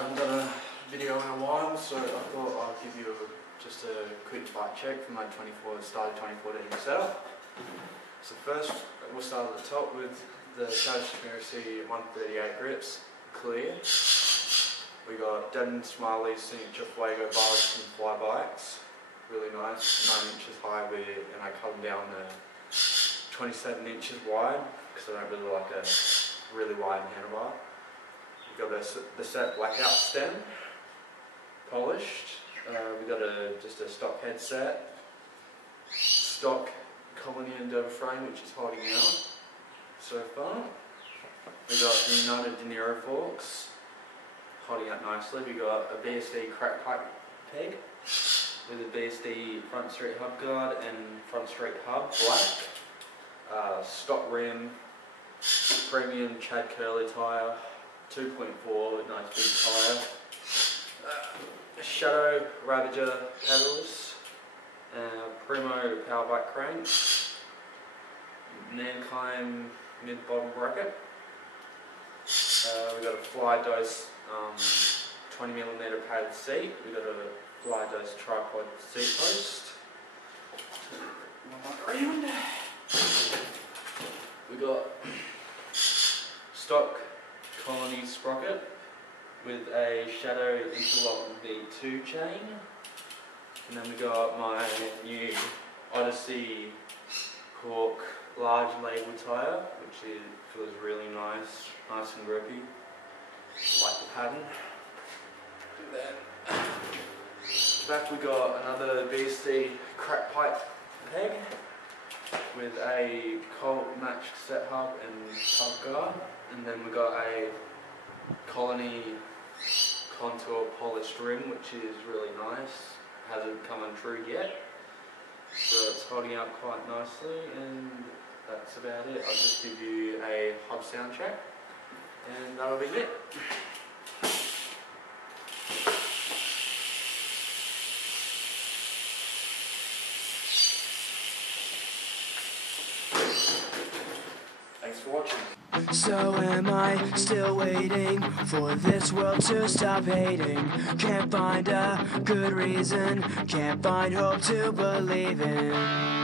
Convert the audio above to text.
Haven't done a video in a while, so I thought I'll give you just a quick bike check for my started 2014 setup. So first, we'll start at the top with the Conspiracy 138 grips, clear. We got Devon Smiley's signature Fuego bars and fly bikes, really nice, 9 inches high and I cut them down to 27 inches wide because I don't really like a really wide handlebar. We've got the set blackout stem, polished. We've got just a stock headset, stock Colony Endeavour frame which is holding out so far. We've got the United De Niro forks, holding out nicely. We've got a BSD crack pipe peg with a BSD front street hub guard and front street hub, black. Stock rim, premium Chad Curly tyre, 2.4, nice big tyre. Shadow Ravager pedals, Primo power bike crank, Nankine mid-bottom bracket. We've got a Fly Dose 20mm padded seat. We've got a Fly Dose tripod seat post. We got stock Colony sprocket with a Shadow Interlock V2 chain, and then we got my new Odyssey Cork large label tyre, which feels really nice and grippy. Like the pattern. And then back we got another BSD crack pipe peg with a Colt matched set hub and hub guard, and then we got a Colony contour polished rim which is really nice, hasn't come untrue yet, so it's holding out quite nicely, and that's about it. I'll just give you a hub sound check and that'll be it. Thanks for watching. So am I still waiting for this world to stop hating? Can't find a good reason, can't find hope to believe in.